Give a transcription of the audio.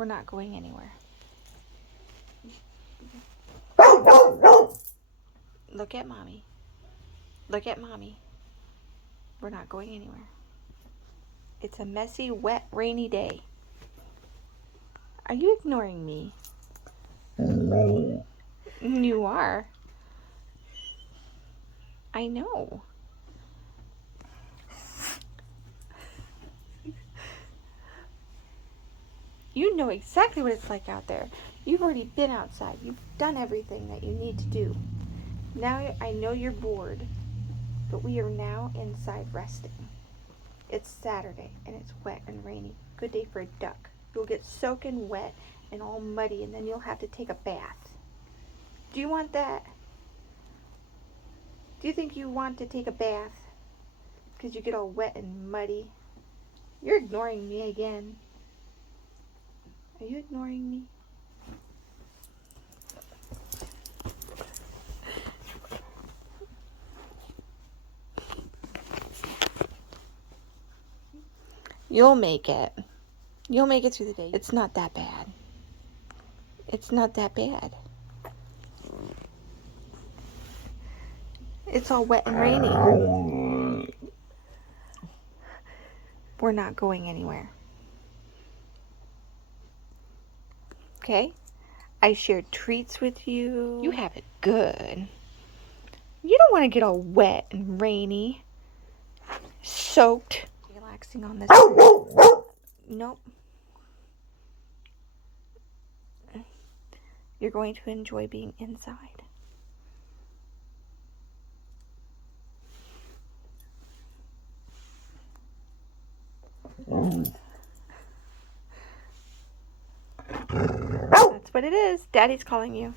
We're not going anywhere. Look at Mommy. Look at Mommy. We're not going anywhere. It's a messy, wet, rainy day. Are you ignoring me? You are. I know. You know exactly what it's like out there. You've already been outside. You've done everything that you need to do. Now I know you're bored, but we are now inside resting. It's Saturday and it's wet and rainy. Good day for a duck. You'll get soaking wet and all muddy, and then you'll have to take a bath. Do you want that? Do you think you want to take a bath because you get all wet and muddy? You're ignoring me again. Are you ignoring me? You'll make it. You'll make it through the day. It's not that bad. It's not that bad. It's all wet and rainy. We're not going anywhere. Okay? I shared treats with you. You have it good. You don't want to get all wet and rainy, soaked. Relaxing on this. Nope. You're going to enjoy being inside. That's what it is. Daddy's calling you.